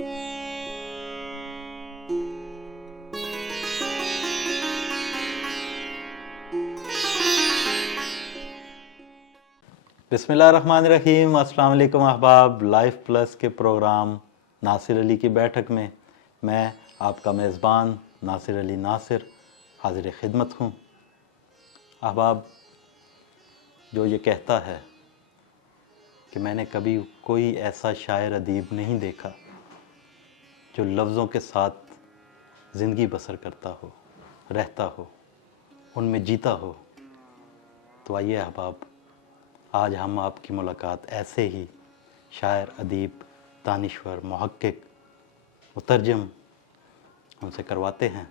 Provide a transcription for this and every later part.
بسم اللہ الرحمن الرحیم. السلام علیکم احباب. لائف پلس کے پروگرام ناصر علی کی بیٹھک میں میں آپ کا میزبان ناصر علی ناصر حاضر خدمت ہوں. احباب، جو یہ کہتا ہے کہ میں نے کبھی کوئی ایسا شاعر ادیب نہیں دیکھا جو لفظوں کے ساتھ زندگی بسر کرتا ہو، رہتا ہو، ان میں جیتا ہو، تو آئیے احباب، آج ہم آپ کی ملاقات ایسے ہی شاعر، ادیب، دانشور، محقق، مترجم ان سے کرواتے ہیں.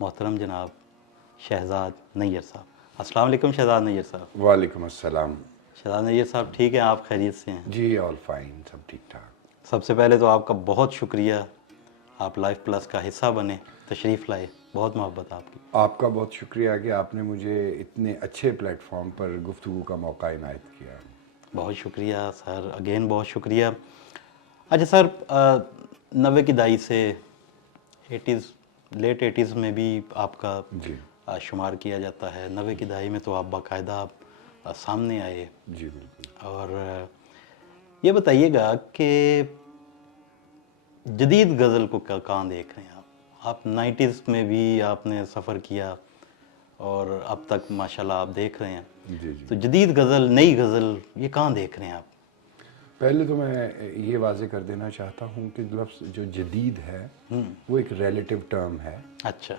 محترم جناب شہزاد نیر صاحب. السلام علیکم شہزاد نیر صاحب. وعلیکم السلام. شہزاد نیر صاحب ٹھیک ہیں؟ آپ خیریت سے ہیں؟ جی آل فائن، سب ٹھیک ٹھاک. سب سے پہلے تو آپ کا بہت شکریہ، آپ لائف پلس کا حصہ بنے، تشریف لائے. بہت محبت آپ کی. آپ کا بہت شکریہ کہ آپ نے مجھے اتنے اچھے پلیٹ فارم پر گفتگو کا موقع عنایت کیا. بہت شکریہ سر، اگین بہت شکریہ. اچھا سر، 90 کی دہائی سے لیٹ 80s میں بھی آپ کا جی شمار کیا جاتا ہے. 90 کی دہائی میں تو آپ باقاعدہ سامنے آئے. جی بالکل. اور یہ بتائیے گا کہ جدید غزل کو کہاں دیکھ رہے ہیں آپ 90s میں بھی آپ نے سفر کیا اور اب تک ماشاءاللہ آپ دیکھ رہے ہیں. جی جی. تو جدید غزل، نئی غزل، یہ کہاں دیکھ رہے ہیں آپ؟ پہلے تو میں یہ واضح کر دینا چاہتا ہوں کہ لفظ جو جدید ہے وہ ایک ریلیٹیو ٹرم ہے. اچھا.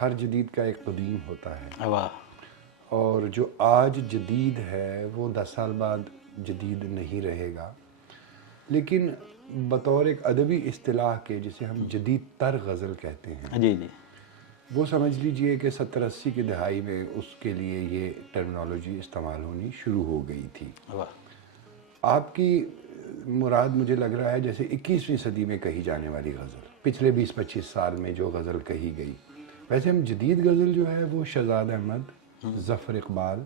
ہر جدید کا ایک قدیم ہوتا ہے، واہ. اور جو آج جدید ہے وہ 10 سال بعد جدید نہیں رہے گا. لیکن بطور ایک ادبی اصطلاح کے جسے ہم جدید تر غزل کہتے ہیں، جی جی. وہ سمجھ لیجئے کہ 70-80 کی دہائی میں اس کے لیے یہ ٹرمنالوجی استعمال ہونی شروع ہو گئی تھی. واہ. آپ کی مراد مجھے لگ رہا ہے جیسے 21ویں صدی میں کہی جانے والی غزل، پچھلے 20-25 سال میں جو غزل کہی گئی. ویسے ہم جدید غزل جو ہے وہ شہزاد احمد، ظفر اقبال،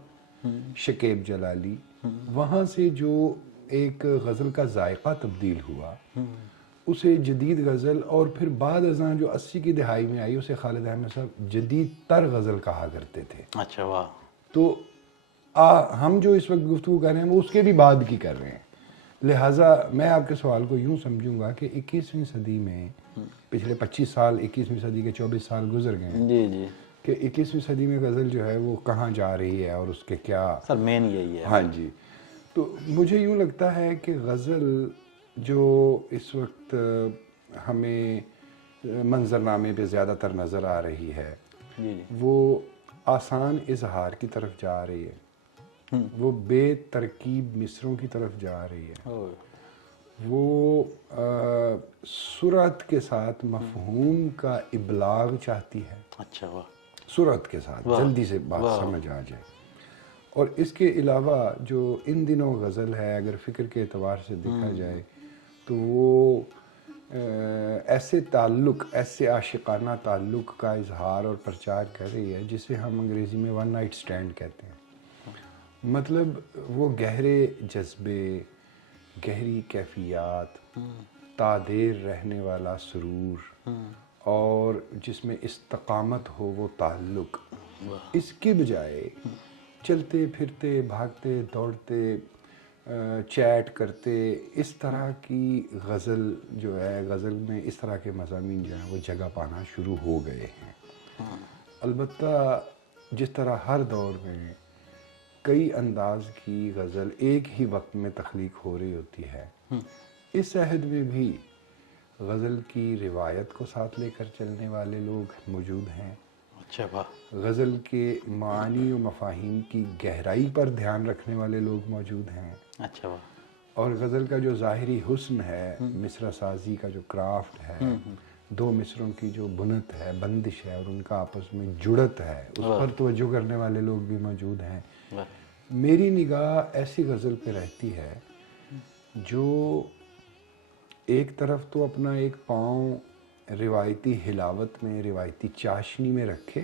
شکیب جلالی، وہاں سے جو ایک غزل کا ذائقہ تبدیل ہوا اسے جدید غزل، اور پھر بعد ازاں جو 80 کی دہائی میں آئی اسے خالد احمد صاحب جدید تر غزل کہا کرتے تھے. اچھا. واہ. تو ہم جو اس وقت گفتگو کر رہے ہیں وہ اس کے بھی بعد کی کر رہے ہیں. لہٰذا میں آپ کے سوال کو یوں سمجھوں گا کہ 21ویں صدی میں پچھلے 25 سال، 21ویں صدی کے 24 سال گزر گئے ہیں جی جی. کہ 21ویں صدی میں غزل جو ہے وہ کہاں جا رہی ہے اور اس کے کیا. سر مین یہی ہے. ہاں جی. تو مجھے یوں لگتا ہے کہ غزل جو اس وقت ہمیں منظرنامے پہ زیادہ تر نظر آ رہی ہے جی جی. وہ آسان اظہار کی طرف جا رہی ہے، وہ بے ترکیب مصروں کی طرف جا رہی ہے، وہ سرعت کے ساتھ مفہوم کا ابلاغ چاہتی ہے. اچھا. واہ. سرعت کے ساتھ جلدی سے بات سمجھ آ جائے. اور اس کے علاوہ جو ان دنوں غزل ہے اگر فکر کے اعتبار سے دیکھا جائے تو وہ ایسے تعلق، ایسے عاشقانہ تعلق کا اظہار اور پرچار کر رہی ہے جسے ہم انگریزی میں ون نائٹ سٹینڈ کہتے ہیں. مطلب وہ گہرے جذبے، گہری کیفیات، تادیر رہنے والا سرور، اور جس میں استقامت ہو وہ تعلق، اس کے بجائے چلتے پھرتے، بھاگتے دوڑتے، چیٹ کرتے، اس طرح کی غزل جو ہے، غزل میں اس طرح کے مضامین جو ہیں وہ جگہ پانا شروع ہو گئے ہیں. البتہ جس طرح ہر دور میں کئی انداز کی غزل ایک ہی وقت میں تخلیق ہو رہی ہوتی ہے، اس عہد میں بھی غزل کی روایت کو ساتھ لے کر چلنے والے لوگ موجود ہیں. اچھا. واہ. غزل کے معانی و مفاہیم کی گہرائی پر دھیان رکھنے والے لوگ موجود ہیں. اچھا. واہ. اور غزل کا جو ظاہری حسن ہے، مصرع سازی کا جو کرافٹ ہے، دو مصروں کی جو بنت ہے، بندش ہے، اور ان کا آپس میں جڑت ہے، اس پر توجہ کرنے والے لوگ بھی موجود ہیں. میری نگاہ ایسی غزل پہ رہتی ہے جو ایک طرف تو اپنا ایک پاؤں روایتی حلاوت میں، روایتی چاشنی میں رکھے،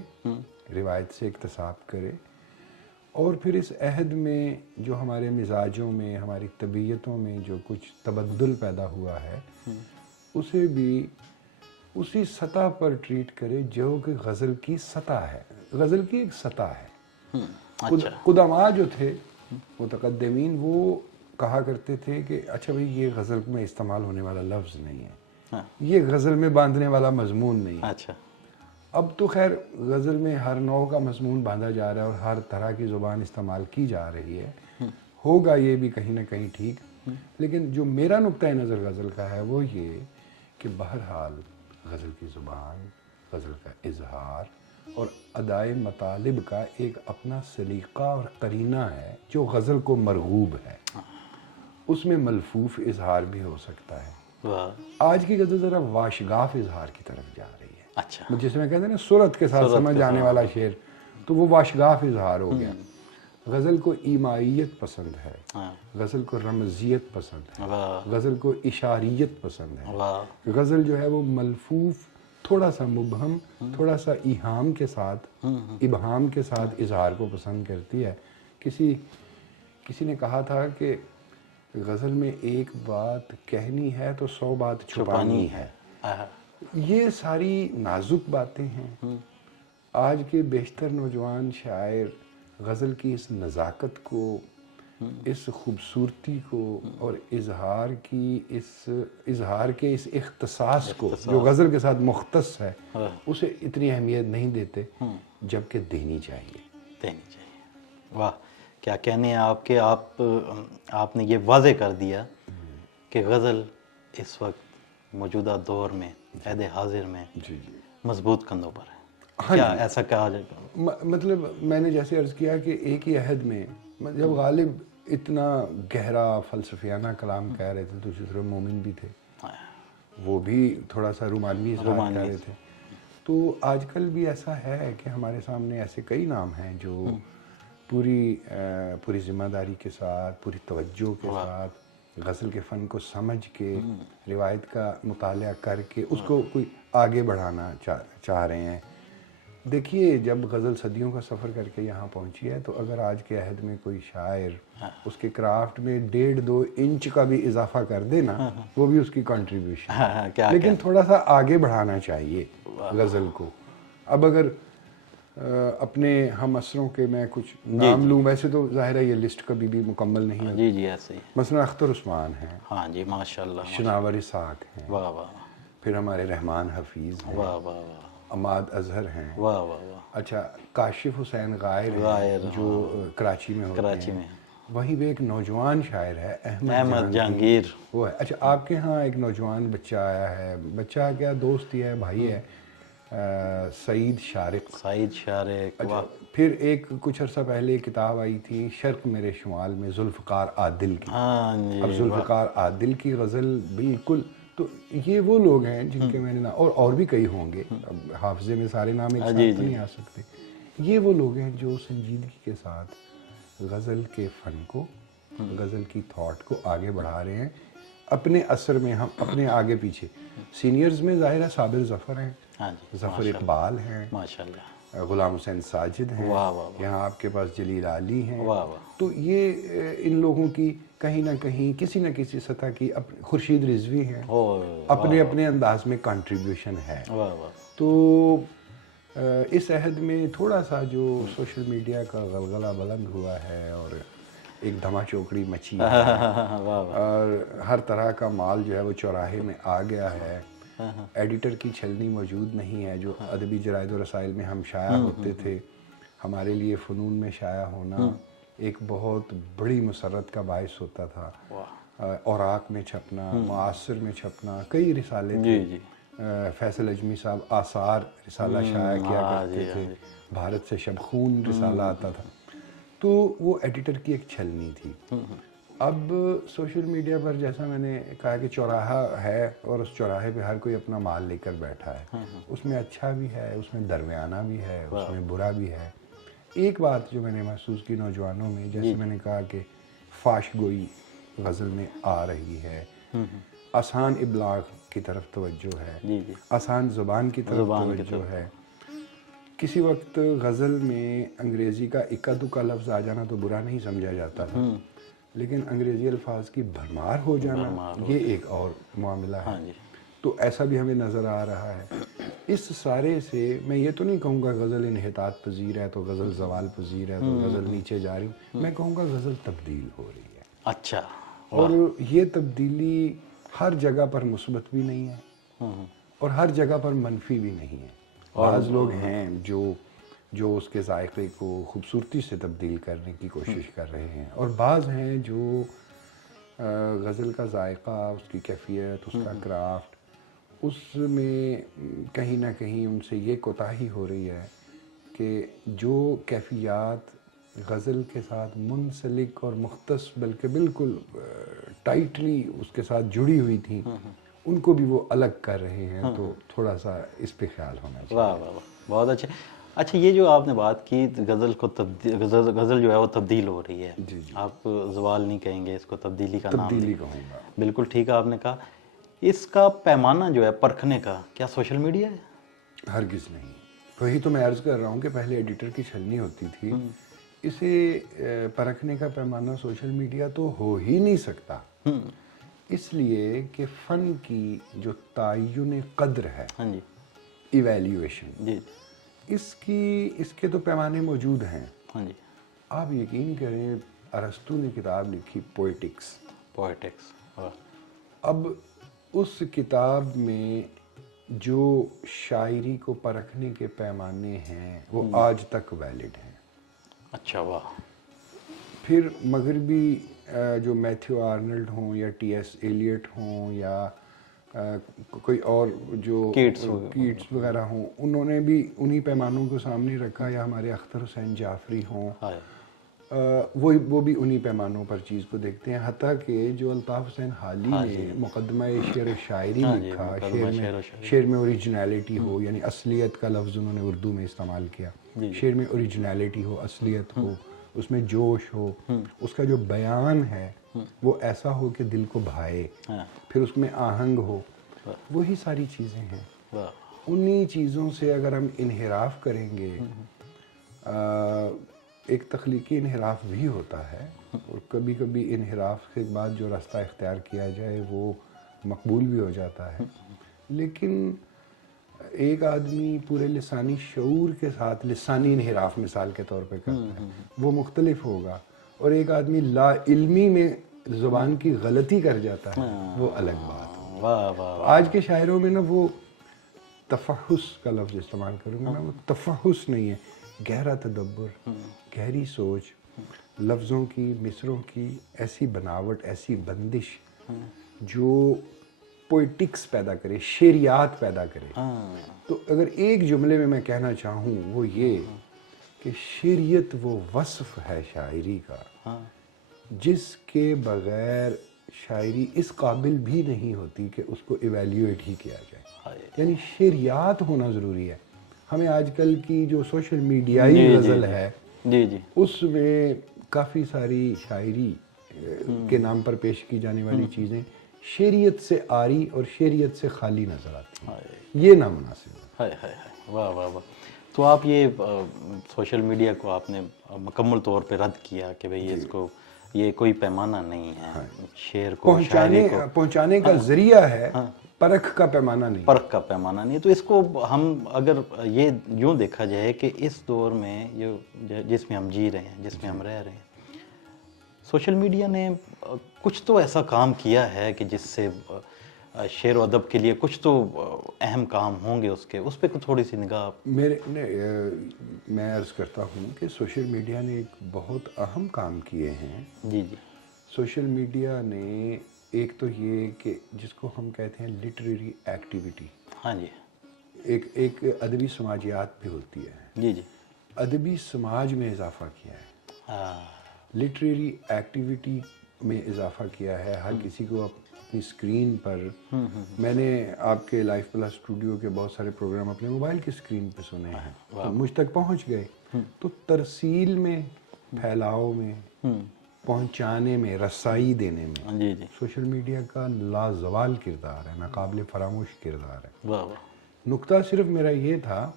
روایت سے اقتصاب کرے، اور پھر اس عہد میں جو ہمارے مزاجوں میں ہماری طبیعتوں میں جو کچھ تبدل پیدا ہوا ہے اسے بھی اسی سطح پر ٹریٹ کرے جو کہ غزل کی سطح ہے. غزل کی ایک سطح ہے. قدماء جو تھے متقدمین وہ کہا کرتے تھے کہ اچھا بھئی یہ غزل میں استعمال ہونے والا لفظ نہیں ہے, یہ غزل میں باندھنے والا مضمون نہیں ہے. اچھا اب تو خیر غزل میں ہر نوع کا مضمون باندھا جا رہا ہے اور ہر طرح کی زبان استعمال کی جا رہی ہے, ہوگا یہ بھی کہیں نہ کہیں ٹھیک, لیکن جو میرا نقطۂ نظر غزل کا ہے وہ یہ کہ بہرحال غزل کی زبان, غزل کا اظہار اور ادائے مطالب کا ایک اپنا سلیقہ اور قرینہ ہے جو غزل کو مرغوب ہے. اس میں ملفوف اظہار بھی ہو سکتا ہے. آج کی غزل ذرا واشگاف اظہار کی طرف جا رہی ہے. اچھا جس میں کہتے ہیں نا صورت کے ساتھ سمجھ آنے والا شعر, تو وہ واشگاف اظہار ہو گیا. غزل کو ایمائیت پسند ہے, غزل کو رمزیت پسند ہے, غزل کو اشاریت پسند ہے. غزل جو ہے وہ ملفوف, تھوڑا سا مبہم, تھوڑا سا ایہام کے ساتھ, ابہام کے ساتھ اظہار کو پسند کرتی ہے. کسی نے کہا تھا کہ غزل میں ایک بات کہنی ہے تو 100 بات چھپانی ہے. یہ ساری نازک باتیں ہیں. آج کے بیشتر نوجوان شاعر غزل کی اس نزاکت کو, اس خوبصورتی کو اور اظہار کے اس اختصاص کو جو غزل کے ساتھ مختص ہے اسے اتنی اہمیت نہیں دیتے جبکہ دینی چاہیے. واہ کیا کہنے ہیں آپ کے, آپ نے یہ واضح کر دیا کہ غزل اس وقت موجودہ دور میں عہد حاضر میں مضبوط کندھوں پر ہے. کیا ایسا کہا جائے گا؟ مطلب میں نے جیسے عرض کیا کہ ایک ہی عہد میں جب غالب اتنا گہرا فلسفیانہ کلام کہہ رہے تھے تو دوسرے مومن بھی تھے, وہ بھی تھوڑا سا رومانوی اظہار کہہ رہے تھے. تو آج کل بھی ایسا ہے کہ ہمارے سامنے ایسے کئی نام ہیں جو پوری ذمہ داری کے ساتھ, پوری توجہ کے ساتھ غزل کے فن کو سمجھ کے, روایت کا مطالعہ کر کے اس کو کوئی آگے بڑھانا چاہ رہے ہیں. دیکھیے جب غزل صدیوں کا سفر کر کے یہاں پہنچی ہے تو اگر آج کے عہد میں کوئی شاعر اس کے کرافٹ میں 1.5-2 انچ کا بھی اضافہ کر دے نا, وہ بھی اس کی کنٹریبیوشن ہے. لیکن تھوڑا سا آگے بڑھانا چاہیے غزل کو. اب اگر اپنے ہم عصروں کے میں کچھ نام لوں, ویسے تو ظاہر ہے یہ لسٹ کبھی بھی مکمل نہیں ہے. جی ایسے ہی. مثلا اختر عثمان ہیں, ہاں جی ماشاءاللہ, شناور اسحاق ہیں, واہ واہ, پھر ہمارے رحمان حفیظ ہیں, واہ واہ واہ, عماد اظہر ہیں, واہ واہ واہ, اچھا کاشف حسین غائر ہیں جو کراچی میں ہوتے ہیں. وہیں بھی ایک نوجوان شاعر ہے احمد جہانگیر, وہ ہے. اچھا آپ کے ہاں ایک نوجوان بچہ آیا ہے, بچہ کیا دوست ہی ہے, بھائی ہے, سعید شارق. اچھا پھر ایک کچھ عرصہ پہلے کتاب آئی تھی شرق میرے شمال میں ذوالفقار عادل کی. اب ذوالفقار عادل کی غزل بالکل, تو یہ وہ لوگ ہیں جن کے میں نے اور بھی کئی ہوں گے, اب حافظے میں سارے نام ایک ساتھ نہیں آ سکتے. یہ وہ لوگ ہیں جو سنجیدگی کے ساتھ غزل کے فن کو, غزل کی تھاٹ کو آگے بڑھا رہے ہیں اپنے عصر میں. ہم اپنے آگے پیچھے سینئرز میں ظاہر ہے صابر ظفر ہیں, ظفر اقبال ہیں, غلام حسین ساجد ہیں, یہاں آپ کے پاس جلیل علی ہیں. تو یہ ان لوگوں کی کہیں نہ کہیں کسی نہ کسی سطح کی, خورشید رضوی ہیں, اپنے اپنے انداز میں کنٹریبیوشن ہے. تو اس عہد میں تھوڑا سا جو سوشل میڈیا کا غلغلہ بلند ہوا ہے اور ایک دھما چوکڑی مچی ہے اور ہر طرح کا مال جو ہے وہ چوراہے میں آ گیا ہے. ایڈیٹر کی چھلنی موجود نہیں ہے. جو ادبی جرائد و رسائل میں ہم شائع ہوتے تھے, ہمارے لیے فنون میں شائع ہونا ایک بہت بڑی مسرت کا باعث ہوتا تھا. اوراق میں چھپنا, معاصر میں چھپنا, کئی رسالے تھے. فیصل اجمی صاحب آثار رسالہ شائع کیا کرتے تھے, بھارت سے شب خون رسالہ آتا تھا. تو وہ ایڈیٹر کی ایک چھلنی تھی. اب سوشل میڈیا پر جیسا میں نے کہا کہ چوراہا ہے اور اس چوراہے پہ ہر کوئی اپنا مال لے کر بیٹھا ہے. اس میں اچھا بھی ہے, اس میں درمیانہ بھی ہے, اس میں برا بھی ہے. ایک بات جو میں نے محسوس کی نوجوانوں میں, جیسے میں نے کہا کہ فاش گوئی غزل میں آ رہی ہے, آسان ابلاغ کی طرف توجہ ہے, آسان زبان کی طرف توجہ ہے. کسی وقت غزل میں انگریزی کا اکا دکا لفظ آ جانا تو برا نہیں سمجھا جاتا تھا، لیکن انگریزی الفاظ کی بھرمار ہو جانا یہ ایک اور معاملہ ہے۔ تو ایسا بھی ہمیں نظر آ رہا ہے۔ اس سارے سے میں یہ تو نہیں کہوں گا غزل انحطاط پذیر ہے تو غزل زوال پذیر ہے تو غزل نیچے جا رہی ہوں، میں کہوں گا غزل تبدیل ہو رہی ہے۔ اچھا، اور یہ تبدیلی ہر جگہ پر مثبت بھی نہیں ہے اور ہر جگہ پر منفی بھی نہیں ہے۔ بعض لوگ ہیں جو اس کے ذائقے کو خوبصورتی سے تبدیل کرنے کی کوشش کر رہے ہیں، اور بعض ہیں جو غزل کا ذائقہ، اس کی کیفیت، اس کا کرافٹ، اس میں کہیں نہ کہیں ان سے یہ کوتاہی ہو رہی ہے کہ جو کیفیات غزل کے ساتھ منسلک اور مختص بلکہ بالکل ٹائٹلی اس کے ساتھ جڑی ہوئی تھیں، ان کو بھی وہ الگ کر رہے ہیں۔ تو تھوڑا سا اس پہ خیال ہونا چاہیے۔ واہ واہ واہ، بہت اچھا۔ اچھا، یہ جو آپ نے بات کی غزل جو ہے وہ تبدیل ہو رہی ہے، آپ زوال نہیں کہیں گے، اس کو تبدیلی کا نام تبدیلی کہوں گا۔ بالکل ٹھیک ہے آپ نے کہا۔ اس کا پیمانہ جو ہے پرکھنے کا کیا سوشل میڈیا ہے؟ ہرگز نہیں۔ وہی تو میں عرض کر رہا ہوں کہ پہلے ایڈیٹر کی چھلنی ہوتی تھی، اسے پرکھنے کا پیمانہ سوشل میڈیا تو ہو ہی نہیں سکتا، اس لیے کہ فن کی جو تعین قدر ہے، ایویلیویشن، اس کے تو پیمانے موجود ہیں۔ آپ یقین کریں، ارسطو نے کتاب لکھی پوئٹکس۔ اب اس کتاب میں جو شاعری کو پرکھنے کے پیمانے ہیں وہ آج تک ویلڈ ہیں۔ اچھا، واہ۔ پھر مغربی جو میتھیو آرنلڈ ہوں یا ٹی ایس ایلیٹ ہوں یا کوئی اور جو کیٹس وغیرہ ہوں، انہوں نے بھی انہی پیمانوں کو سامنے رکھا، یا ہمارے اختر حسین جعفری ہوں، وہ بھی انہی پیمانوں پر چیز کو دیکھتے ہیں۔ حتیٰ کہ جو الطاف حسین حالی نے مقدمہ شعر و شاعری لکھا، شعر میں اوریجنیلٹی ہو، یعنی اصلیت کا لفظ انہوں نے اردو میں استعمال کیا، شعر میں اوریجنیلٹی ہو، اصلیت ہو، اس میں جوش ہو، اس کا جو بیان ہے وہ ایسا ہو کہ دل کو بھائے، پھر اس میں آہنگ ہو، وہی ساری چیزیں ہیں۔ انہی چیزوں سے اگر ہم انحراف کریں گے، ایک تخلیقی انحراف بھی ہوتا ہے، اور کبھی کبھی انحراف کے بعد جو راستہ اختیار کیا جائے وہ مقبول بھی ہو جاتا ہے، لیکن ایک آدمی پورے لسانی شعور کے ساتھ لسانی انحراف مثال کے طور پہ کرتا ہے، وہ مختلف ہوگا، اور ایک آدمی لا علمی میں زبان کی غلطی کر جاتا ہے، وہ الگ بات ہوگی۔ آج کے شاعروں میں نا وہ تفحص کا لفظ استعمال کروں گا نا، وہ تفحص نہیں ہے، گہرا تدبر، گہری سوچ، لفظوں کی، مصروں کی ایسی بناوٹ، ایسی بندش جو پوئٹکس پیدا کرے، شعریات پیدا کرے۔ تو اگر ایک جملے میں کہنا چاہوں وہ یہ کہ شعریت وہ وصف ہے شاعری کا جس کے بغیر شاعری اس قابل بھی نہیں ہوتی کہ اس کو ایویلیویٹ ہی کیا جائے، یعنی شعریات ہونا ضروری ہے۔ ہمیں آج کل کی جو سوشل میڈیائی غزل ہے اس میں کافی ساری شاعری کے نام پر پیش کی جانے والی چیزیں شعریت سے آری اور شعریت سے خالی نظر آتی ہیں، یہ نامناسب ہے۔ واہ واہ واہ۔ تو آپ یہ سوشل میڈیا کو آپ نے مکمل طور پہ رد کیا کہ بھئی اس کو یہ کوئی پیمانہ نہیں ہے، شعر کو شاعری کو پہنچانے کا ذریعہ ہے، پرکھ کا پیمانہ نہیں، پرکھ کا پیمانہ نہیں۔ تو اس کو ہم اگر یہ یوں دیکھا جائے کہ اس دور میں جس میں ہم جی رہے ہیں، جس میں ہم رہ رہے ہیں، سوشل میڈیا نے کچھ تو ایسا کام کیا ہے کہ جس سے شعر و ادب کے لیے کچھ تو اہم کام ہوں گے، اس پہ تھوڑی سی نگاہ۔ میں عرض کرتا ہوں کہ سوشل میڈیا نے ایک بہت اہم کام کیے ہیں۔ سوشل میڈیا نے ایک تو یہ کہ جس کو ہم کہتے ہیں لٹریری ایکٹیویٹی، ایک ادبی سماجیات بھی ہوتی ہے، ادبی سماج میں اضافہ کیا ہے، لٹریری ایکٹیویٹی میں اضافہ کیا ہے۔ ہر کسی کو اپنی اسکرین پر، میں نے آپ کے لائف پلس اسٹوڈیو کے بہت سارے پروگرام اپنے موبائل کی اسکرین پہ سنے ہیں، تو مجھ تک پہنچ گئے۔ تو ترسیل میں، پھیلاؤ میں، پہنچانے میں، رسائی دینے میں سوشل میڈیا کا لازوال کردار ہے، ناقابل فراموش کردار ہے۔ نکتہ صرف میرا یہ تھا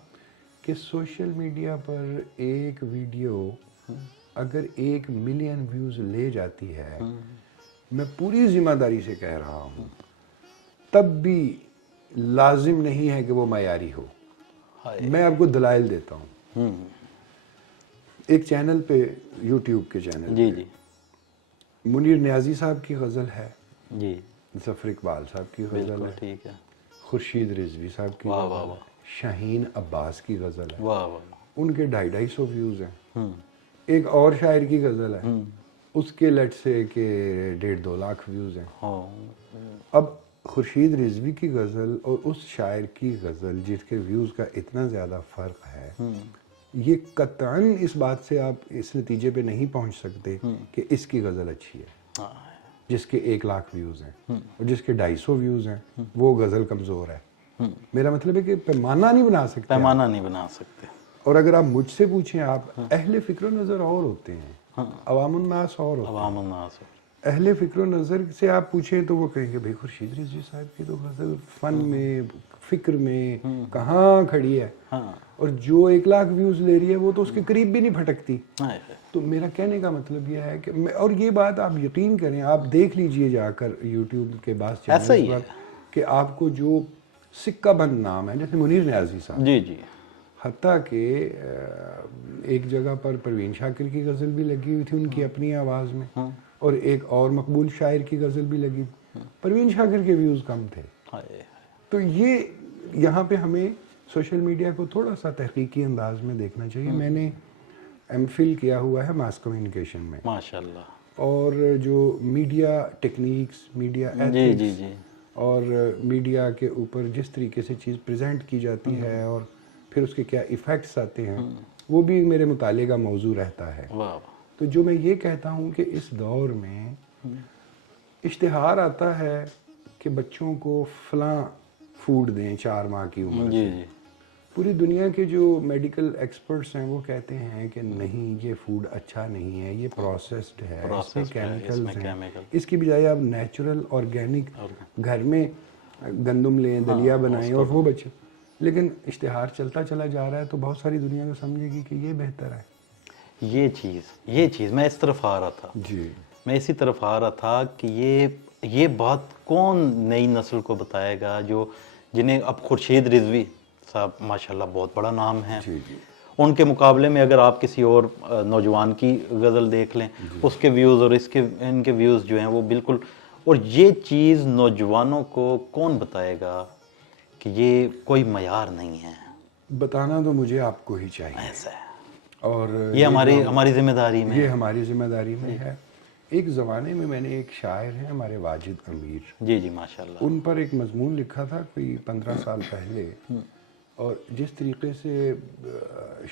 کہ سوشل میڈیا پر ایک ویڈیو اگر 1 ملین ویوز لے جاتی ہے، میں پوری ذمہ داری سے کہہ رہا ہوں، تب بھی لازم نہیں ہے کہ وہ معیاری ہو. میں آپ کو دلائل دیتا ہوں. ایک چینل پہ، یوٹیوب کے چینل جی جی منیر نیازی صاحب کی غزل ہے، جی ظفر اقبال صاحب کی غزل بالکل ہے، ٹھیک ہے. خورشید رضوی صاحب کی واہ غزل واہ ہے، واہ شاہین عباس کی غزل ہے. واہ واہ. ان کے 250 ویوز ہیں. ایک اور شاعر کی غزل ہے، اس کے لٹ سے کہ 1.5-2 لاکھ ویوز ہیں. اب خورشید رضوی کی غزل اور اس شاعر کی غزل جس کے ویوز کا اتنا زیادہ فرق ہے، یہ قطعاً اس بات سے آپ اس نتیجے پہ نہیں پہنچ سکتے کہ اس کی غزل اچھی ہے. جس کے 1 لاکھ ویوز ہیں اور جس کے 250 ویوز ہیں وہ غزل کمزور ہے. میرا مطلب ہے کہ پیمانہ نہیں بنا سکتے، پیمانہ نہیں بنا سکتے. اور اگر آپ مجھ سے پوچھیں، آپ اہل فکر و نظر اور ہوتے ہیں، عوام الناس اور ہوتے ہیں. عوام الناس. اہل فکر و نظر سے آپ پوچھیں تو وہ کہیں گے بھائی خورشید رضوی صاحب کی تو غزل فن میں، فکر میں کہاں کھڑی ہے، اور جو 1 لاکھ ویوز لے رہی ہے وہ تو اس کے قریب بھی نہیں پھٹکتی. تو میرا کہنے کا مطلب یہ ہے کہ اور یہ بات آپ یقین کریں، آپ دیکھ لیجئے جا کر یوٹیوب کے بعض چینلز پر کہ آپ کو جو سکہ بند نام ہے، جیسے منیر نیازی صاحب، جی جی، حتیٰ کہ ایک جگہ پر پروین شاکر کی غزل بھی لگی ہوئی تھی ان کی اپنی آواز میں، اور ایک اور مقبول شاعر کی غزل بھی لگی. پروین شاکر کے ویوز کم تھے. تو یہ یہاں پہ ہمیں سوشل میڈیا کو تھوڑا سا تحقیقی انداز میں دیکھنا چاہیے. میں نے ایم فل کیا ہوا ہے ماس کمیونیکیشن میں، ماشاءاللہ. اور جو میڈیا ٹیکنیکس، میڈیا ایتھکس اور میڈیا کے اوپر جس طریقے سے چیز پریزنٹ کی جاتی ہے اور پھر اس کے کیا ایفیکٹس آتے ہیں، وہ بھی میرے مطالعے کا موضوع رہتا ہے. تو جو میں یہ کہتا ہوں کہ اس دور میں اشتہار آتا ہے کہ بچوں کو فلاں فوڈ دیں 4 ماہ کی عمر سے. پوری دنیا کے جو میڈیکل ایکسپرٹس ہیں وہ کہتے ہیں کہ نہیں، یہ فوڈ اچھا نہیں ہے، یہ پروسیسڈ ہے، اس میں کیمیکلز ہیں. اس کی بجائے آپ نیچرل آرگینک گھر میں گندم لیں، دلیا بنائیں اور وہ بچے. لیکن اشتہار چلتا چلا جا رہا ہے تو بہت ساری دنیا کو سمجھے گی کہ یہ بہتر ہے. یہ چیز میں اس طرف آ رہا تھا. جی، میں اسی طرف آ رہا تھا کہ یہ بات کون نئی نسل کو بتائے گا، جنہیں اب خورشید رضوی صاحب ماشاءاللہ بہت بڑا نام ہے، ان کے مقابلے میں اگر آپ کسی اور نوجوان کی غزل دیکھ لیں، اس کے ویوز اور ان کے ویوز جو ہیں وہ بالکل. اور یہ چیز نوجوانوں کو کون بتائے گا کہ یہ کوئی معیار نہیں ہے؟ بتانا تو مجھے آپ کو ہی چاہیے. ایسا ہے، اور یہ ہماری ذمہ داری میں، یہ ہماری ذمہ داری میں ہے. ایک زمانے میں نے ایک شاعر ہیں ہمارے واجد امیر، جی جی ماشاءاللہ، ان پر ایک مضمون لکھا تھا کوئی 15 سال پہلے، اور جس طریقے سے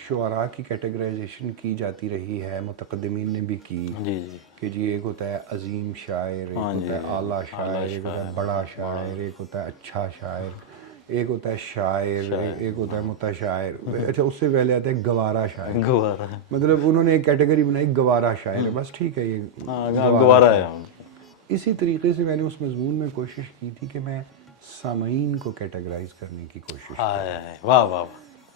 شعراء کی کیٹیگرائزیشن کی جاتی رہی ہے، متقدمین نے بھی کی، کہ جی ایک ہوتا ہے عظیم شاعر، ایک ہوتا ہے اعلیٰ شاعر، ایک ہوتا ہے بڑا شاعر، ایک ہوتا ہے اچھا شاعر، ایک ہوتا ہے شاعر، ایک ہوتا ہے متشاعر. اچھا، اس سے پہلے آتا ہے گوارا شاعر. مطلب انہوں نے ایک کیٹیگری بنائی، گوارا شاعر ہے، بس ٹھیک ہے، یہ گوارا ہے. اسی طریقے سے میں نے اس مضمون میں کوشش کی تھی کہ میں سامعین کو کیٹیگرائز کرنے کی کوشش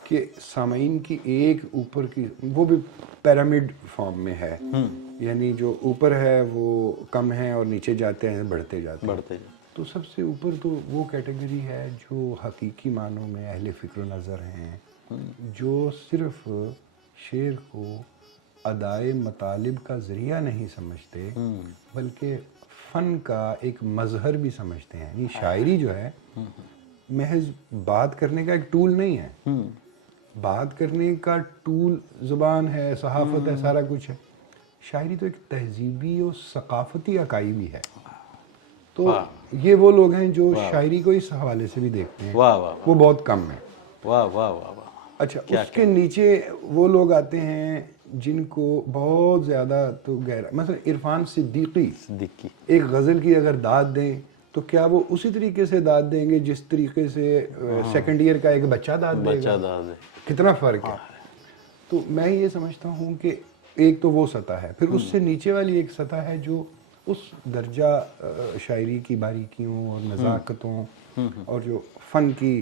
کہ سامعین کی ایک اوپر کی، وہ بھی پیرامڈ فارم میں ہے، یعنی جو اوپر ہے وہ کم ہے اور نیچے جاتے ہیں بڑھتے جاتے ہیں. تو سب سے اوپر تو وہ کیٹیگری ہے جو حقیقی معنوں میں اہل فکر و نظر ہیں، جو صرف شعر کو ادائے مطالب کا ذریعہ نہیں سمجھتے بلکہ فن کا ایک مظہر بھی سمجھتے ہیں. یعنی شاعری جو ہے محض بات کرنے کا ایک ٹول نہیں ہے. بات کرنے کا ٹول زبان ہے، صحافت ہے، سارا کچھ ہے. شاعری تو ایک تہذیبی اور ثقافتی اکائی بھی ہے. تو یہ وہ لوگ ہیں جو شاعری کو اس حوالے سے بھی دیکھتے ہیں، وہ بہت کم ہیں. اچھا، اس کے نیچے وہ لوگ آتے ہیں جن کو بہت زیادہ تو گہرا، مثلا عرفان صدیقی ایک غزل کی اگر داد دیں تو کیا وہ اسی طریقے سے داد دیں گے جس طریقے سے سیکنڈ ایئر کا ایک بچہ داد دے گا؟ کتنا فرق ہے. تو میں یہ سمجھتا ہوں کہ ایک تو وہ سطح ہے، پھر اس سے نیچے والی ایک سطح ہے جو اس درجہ شاعری کی باریکیوں اور نزاکتوں اور جو فن کی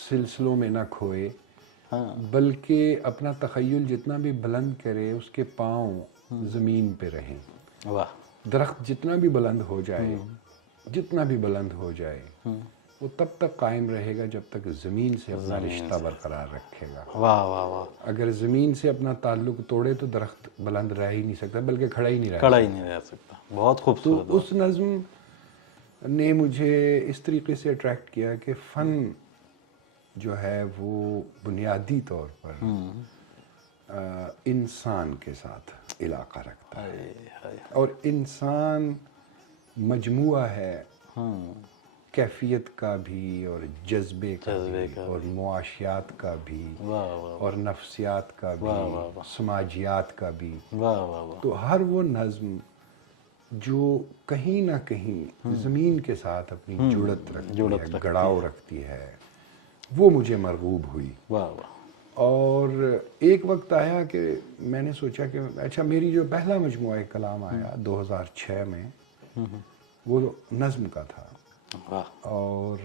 سلسلوں میں نہ کھوئے، ہاں بلکہ اپنا تخیل جتنا بھی بلند کرے اس کے پاؤں زمین پہ رہیں۔ واہ، درخت جتنا بھی بلند ہو جائے، جتنا بھی بلند ہو جائے، وہ تب تک قائم رہے گا جب تک زمین سے اپنا رشتہ برقرار رکھے گا۔ واہ واہ واہ، اگر زمین سے اپنا تعلق توڑے تو درخت بلند رہ ہی نہیں سکتا، بلکہ کھڑا ہی نہیں رہ کھڑا ہی نہیں رہ سکتا۔ بہت تو خوبصورت۔ اس نظم نے مجھے اس طریقے سے اٹریکٹ کیا کہ فن جو ہے وہ بنیادی طور پر انسان کے ساتھ علاقہ رکھتا ہے، اور انسان مجموعہ ہے کیفیت کا بھی اور جذبے کا بھی اور معاشیات کا بھی اور نفسیات کا بھی، سماجیات کا بھی۔ واہ واہ واہ، تو ہر وہ نظم جو کہیں نہ کہیں زمین کے ساتھ اپنی جڑت رکھتی ہے، گڑاؤ رکھتی ہے، وہ مجھے مرغوب ہوئی۔ واہ واہ، اور ایک وقت آیا کہ میں نے سوچا کہ اچھا، میری جو پہلا مجموعہ کلام آیا 2006 میں، وہ نظم کا تھا۔ واہ، اور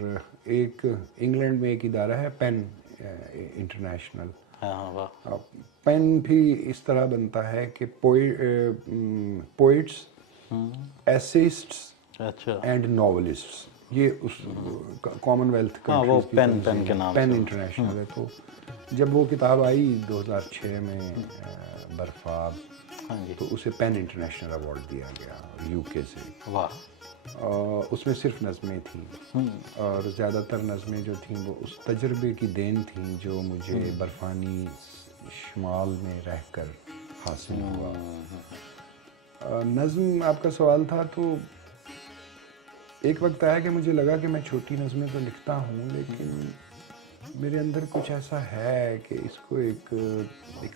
ایک انگلینڈ میں ایک ادارہ ہے پین انٹرنیشنل، ہاں واہ، پین بھی اس طرح بنتا ہے کہ پوئٹس، ایسیسٹس اچھا، اینڈ ناولسٹس، یہ اس کامن ویلتھ ہاں وہ کنٹریز پین کے نام پین سے۔ انٹرنیشنل ہے۔ تو جب وہ کتاب آئی 2006 میں برفاب، ہاں جی، تو اسے پین انٹرنیشنل ایوارڈ دیا گیا یو کے سے۔ واہ، اس میں صرف نظمیں تھیں، اور زیادہ تر نظمیں جو تھیں وہ اس تجربے کی دین تھیں جو مجھے برفانی شمال میں رہ کر حاصل ہوا۔ نظم آپ کا سوال تھا، تو ایک وقت آیا کہ مجھے لگا کہ میں چھوٹی نظمیں تو لکھتا ہوں، لیکن میرے اندر کچھ ایسا ہے کہ اس کو ایک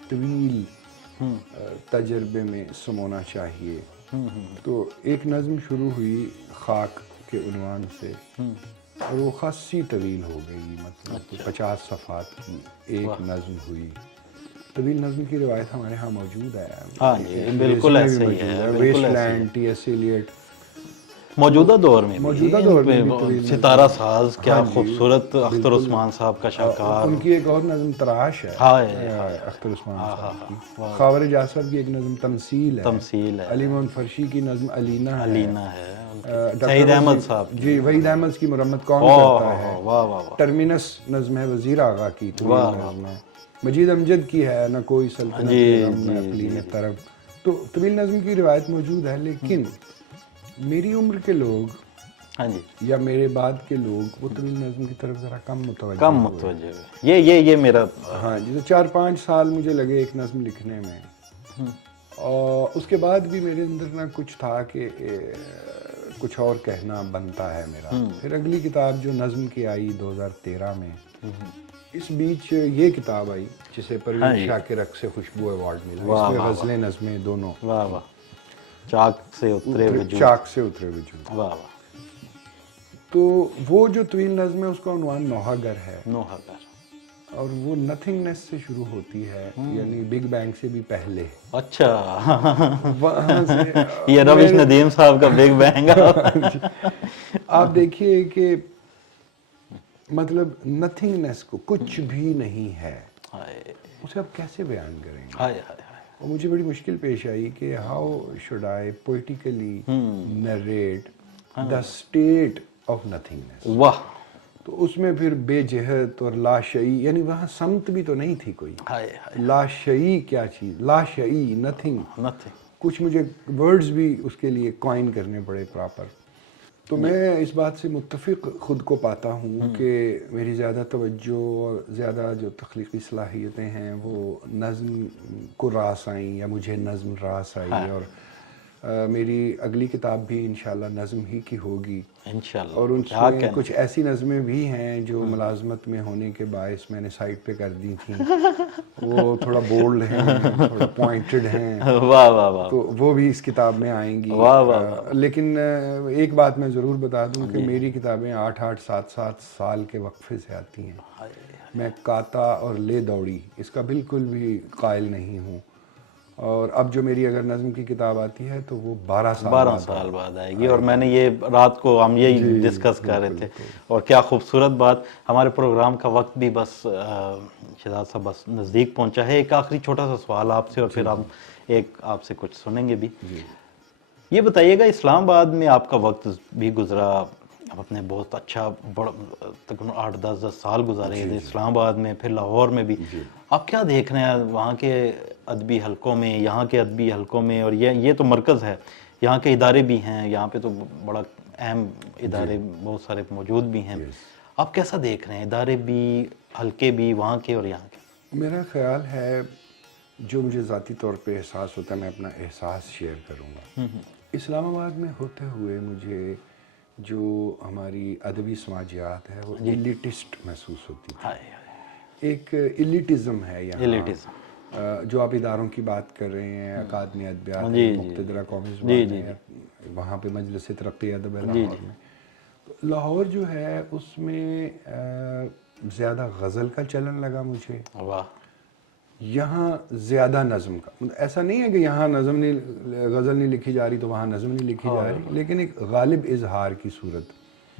طویل تجربے میں سمونا چاہیے۔ تو ایک نظم شروع ہوئی خاک کے عنوان سے، اور وہ خاصی طویل ہو گئی، مطلب 50 صفحات کی ایک نظم ہوئی۔ طویل نظم کی روایت ہمارے ہاں موجود ہے، ہاں جی، بالکل ایسے ہی ہے، Waste Land, T S Eliot, موجودہ دور میں موجودہ دور میں بھی طویل ستارہ ساز، کیا ہاں جی، خوبصورت اختر عثمان صاحب کا شاہکار۔ ان کی ایک اور نظم تراش ہے، اختر عثمان صاحب کی۔ خاور جاسر کی ایک نظم تمثیل ہے، تمثیل ہے، علی محمد فرشی کی نظم علینا ہے، سعید احمد صاحب جی، وحید احمد کی مرمت کون کرتا ہے، واہ واہ واہ، ٹرمینس نظم ہے وزیر آغا کی، طویل نظم ہے۔ مجید امجد کی ہے نہ کوئی سلطنت غم میں اقلیم طرب۔ تو طویل نظم کی روایت موجود ہے، لیکن میری عمر کے لوگ ہاں جی، یا میرے بعد کے لوگ وہ طویل نظم کی طرف ذرا کم متوجہ کم متوجہ ہوئے۔ یہ میرا، ہاں جی، تو 4-5 سال مجھے لگے ایک نظم لکھنے میں، اور اس کے بعد بھی میرے اندر نہ کچھ تھا کہ کچھ اور کہنا بنتا ہے میرا۔ پھر اگلی کتاب جو نظم کی آئی 2013 میں، اس بیچ یہ کتاب آئی جسے پروین شاہ کے رقص خوشبو ایوارڈ ملا، اس میں غزلیں نظمیں دونوں، واہ واہ، چاک سے اترے وجود، چاک سے اترے وجود۔ واہ واہ، تو وہ جو طویل نظم ہے اس کا عنوان نوحہ گر ہے، نوحہ گر، اور وہ نتھنگنیس سے شروع ہوتی ہے، یعنی بگ بینگ سے بھی پہلے۔ اچھا، وہاں سے یہ روش ندیم صاحب کا بگ بینگ۔ آپ دیکھیے کہ مطلب نتھنگنیس کو، کچھ بھی نہیں ہے، اسے آپ کیسے بیان کریں گے؟ اور مجھے بڑی مشکل پیش آئی کہ how should I poetically narrate the state of nothingness. واہ، تو اس میں پھر بے جہت اور لاشعی، یعنی وہاں سمت بھی تو نہیں تھی کوئی، لاشعی کیا چیز، لاشعی، نتھنگ، کچھ مجھے ورڈز بھی اس کے لیے کوائن کرنے پڑے پراپر۔ تو میں اس بات سے متفق خود کو پاتا ہوں کہ میری زیادہ توجہ اور زیادہ جو تخلیقی صلاحیتیں ہیں وہ نظم کو راس آئیں، یا مجھے نظم راس آئی، اور میری اگلی کتاب بھی انشاءاللہ نظم ہی کی ہوگی انشاءاللہ، اور ان میں کچھ ایسی نظمیں بھی ہیں جو ملازمت میں ہونے کے باعث میں نے سائٹ پہ کر دی تھیں، وہ تھوڑا بولڈ ہیں، تھوڑا پوائنٹڈ ہیں، واہ واہ واہ، تو وہ بھی اس کتاب میں آئیں گی۔ لیکن ایک بات میں ضرور بتا دوں کہ میری کتابیں 8-8 7-7 سال کے وقفے سے آتی ہیں، میں کاتا اور لے دوڑی اس کا بالکل بھی قائل نہیں ہوں، اور اب جو میری اگر نظم کی کتاب آتی ہے تو وہ 12 سال بعد آئے گی. اور میں نے یہ رات کو ہم یہی ڈسکس کر رہے تھے. اور کیا خوبصورت بات. ہمارے پروگرام کا وقت بھی بس شہزاد صاحب بس نزدیک پہنچا ہے. ایک آخری چھوٹا سا سوال آپ سے اور پھر ہم آپ سے کچھ سنیں گے بھی. یہ بتائیے گا اسلام آباد میں آپ کا وقت بھی گزرا, آپ نے بہت اچھا تقریباً 8-10 سال گزارے تھے اسلام آباد میں, پھر لاہور میں بھی. آپ کیا دیکھ رہے ہیں وہاں کے ادبی حلقوں میں, یہاں کے ادبی حلقوں میں؟ اور یہ تو مرکز ہے, یہاں کے ادارے بھی ہیں, یہاں پہ تو بڑا اہم ادارے بہت سارے موجود بھی ہیں. آپ کیسا دیکھ رہے ہیں ادارے بھی, حلقے بھی, وہاں کے اور یہاں کے؟ میرا خیال ہے جو مجھے ذاتی طور پہ احساس ہوتا ہے, میں اپنا احساس شیئر کروں گا. اسلام آباد میں ہوتے ہوئے مجھے جو ہماری ادبی سماجیات ہے وہ ایلیٹسٹ محسوس ہوتی تھی. ایک ایلیٹزم ہے یہاں. جو آپ اداروں کی بات کر رہے ہیں, اکادمی ادبیات, مقتدرہ قومی زبان ہے, وہاں پہ مجلس ترقی ادب ہے لاہور میں. لاہور جو ہے اس میں زیادہ غزل کا چلن لگا مجھے. یہاں زیادہ نظم کا, ایسا نہیں ہے کہ یہاں نظم نہیں, غزل نہیں لکھی جا رہی تو وہاں نظم نہیں لکھی جا رہی, لیکن ایک غالب اظہار کی صورت.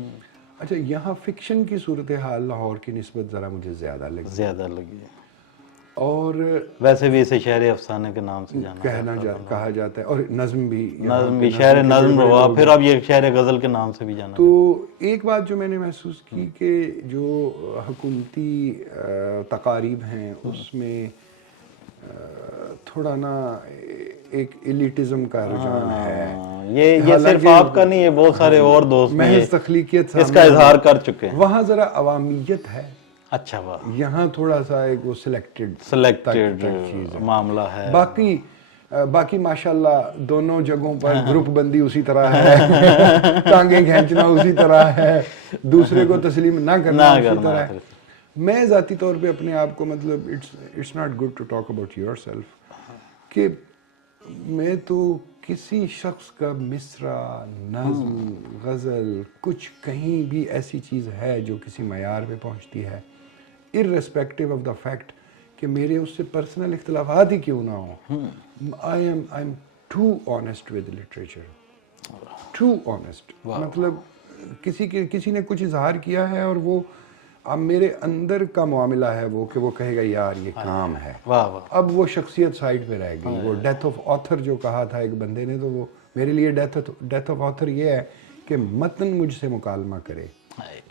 اچھا, یہاں فکشن کی صورتحال لاہور کی نسبت ذرا مجھے زیادہ لگی. اور ویسے بھی اسے شہر افسانے کے نام سے کہا جاتا ہے, اور نظم بھی شہر نظم روا, پھر اب یہ شہر غزل کے نام سے بھی جانا. تو ایک بات جو میں نے محسوس کی کہ جو حکومتی تقاریب ہیں اس میں تھوڑا نا ایک ایلیٹزم کا رجحان ہے. یہ صرف آپ کا نہیں ہے, بہت سارے اور دوست محض تخلیقیت اس کا اظہار کر چکے ہیں. وہاں ذرا عوامیت ہے. اچھا, واہ. یہاں تھوڑا سا ایک وہ سلیکٹڈ معاملہ ہے. باقی ماشاءاللہ دونوں جگہوں پر گروپ بندی اسی طرح ہے, ٹانگیں کھینچنا اسی طرح ہے, دوسرے کو تسلیم نہ کرنا اسی طرح ہے. میں ذاتی طور پہ اپنے آپ کو مطلب it's not good to talk about yourself, کہ میں تو کسی شخص کا مصرع, نظم, غزل, کچھ کہیں بھی ایسی چیز ہے جو کسی معیار پہ پہنچتی ہے, irrespective of the fact کہ میرے اس سے پرسنل اختلافات ہی کیوں نہ ہوں. I'm too honest with literature, too honest. مطلب کسی نے کچھ اظہار کیا ہے اور وہ اب میرے اندر کا معاملہ ہے وہ کہ وہ کہے گا یار یہ کام ہے. اب وہ شخصیت سائڈ پہ رہ گئی. وہ ڈیتھ آف آتھر جو کہا تھا ایک بندے نے, تو وہ میرے لیے ڈیتھ آف آتھر یہ ہے کہ متن مجھ سے مکالمہ کرے,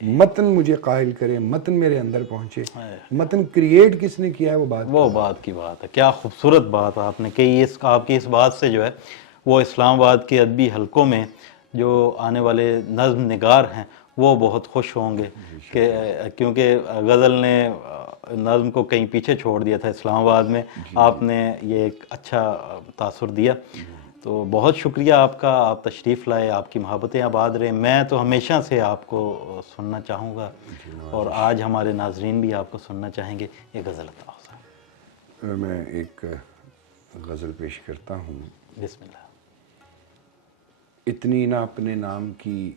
متن مجھے قائل کرے, متن میرے اندر پہنچے. متن کریٹ کس نے کیا ہے وہ بات کی بات ہے. کیا خوبصورت بات آپ نے کہی. آپ کی اس بات سے جو ہے وہ اسلام آباد کے ادبی حلقوں میں جو آنے والے نظم نگار ہیں وہ بہت خوش ہوں گے, کہ کیونکہ غزل نے نظم کو کہیں پیچھے چھوڑ دیا تھا اسلام آباد میں. آپ نے یہ ایک اچھا تاثر دیا, تو بہت شکریہ آپ کا. آپ تشریف لائے, آپ کی محبتیں آباد رہیں. میں تو ہمیشہ سے آپ کو سننا چاہوں گا, اور آج ہمارے ناظرین بھی آپ کو سننا چاہیں گے. ایک غزل عطا ہو. میں ایک غزل پیش کرتا ہوں. بسم اللہ. اتنی نہ اپنے نام کی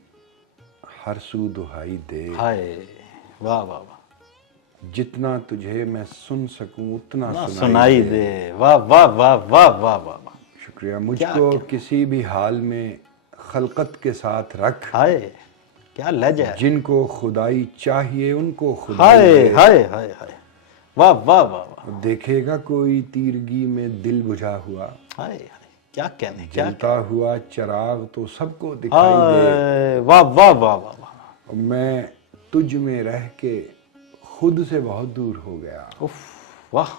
ہر سو دہائی دے, ہائے واہ واہ واہ, جتنا تجھے میں سن سکوں اتنا سنائی دے. واہ واہ واہ واہ واہ واہ. شکریہ. مجھ کو کسی بھی حال میں خلقت کے ساتھ رکھ, ہائے کیا لہجہ ہے. جن کو خدائی چاہیے ان کو خدائی دے. ہائے ہائے ہائے, واہ واہ واہ. دیکھے گا کوئی تیرگی میں دل بجھا ہوا, ہائے ہائے کیا کہنے. جلتا ہوا چراغ تو سب کو دکھائی دے. واہ واہ واہ واہ. میں تجھ میں رہ کے خود سے بہت دور ہو گیا. واہ.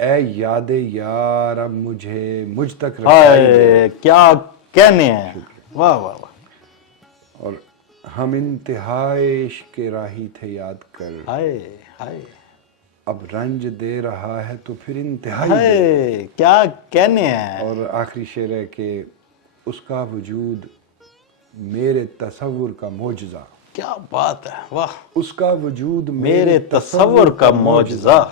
اے یاد یار اب مجھے مجھ تک رسائی دے. کیا کہنے ہیں. واہ واہ واہ. اور ہم انتہائی عشق کے راہی تھے یاد کر, ہائے ہائے اب رنج دے رہا ہے تو پھر انتہائی دے. کیا کہنے ہیں. اور آخری شعر ہے کہ اس کا وجود میرے تصور کا معجزہ. کیا بات ہے. واہ. اس کا وجود میرے تصور کا معجزہ.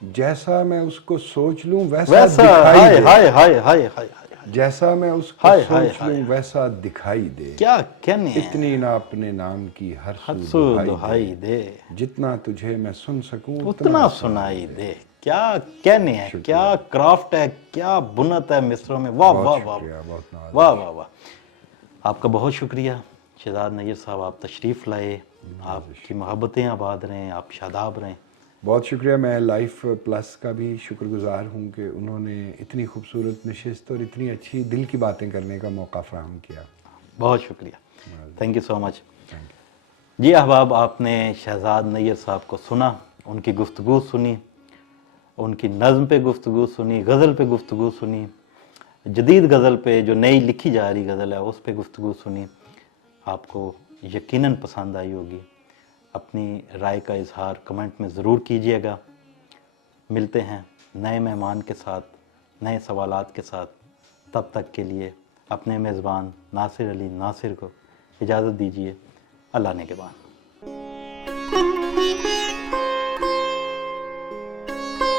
جیسا میں اس کو سوچ لوں ویسا دکھائی دے. ہائے ہائے ہائے ہائے. جیسا میں اس کو سوچ لوں ویسا دکھائی دے. کیا کہنے ہیں. اتنی نہ اپنے نام کی ہر سو دہائی دے, جتنا تجھے میں سن سکوں اتنا سنائی دے. کیا کہنے ہیں, کیا کرافٹ ہے, کیا بنت ہے مصروں میں. واہ واہ واہ واہ واہ واہ. آپ کا بہت شکریہ شہزاد نیّر صاحب, آپ تشریف لائے, آپ کی محبتیں آباد رہیں, آپ شاداب رہیں. بہت شکریہ. میں لائف پلس کا بھی شکر گزار ہوں کہ انہوں نے اتنی خوبصورت نشست اور اتنی اچھی دل کی باتیں کرنے کا موقع فراہم کیا. بہت شکریہ, تھینک یو سو مچ. جی احباب, آپ نے شہزاد نیّر صاحب کو سنا, ان کی گفتگو سنی, ان کی نظم پہ گفتگو سنی, غزل پہ گفتگو سنی, جدید غزل پہ جو نئی لکھی جا رہی غزل ہے اس پہ گفتگو سنی. آپ کو یقیناً پسند آئی ہوگی. اپنی رائے کا اظہار کمنٹ میں ضرور کیجیے گا. ملتے ہیں نئے مہمان کے ساتھ, نئے سوالات کے ساتھ. تب تک کے لیے اپنے میزبان ناصر علی ناصر کو اجازت دیجیے. اللہ نے کے بعد.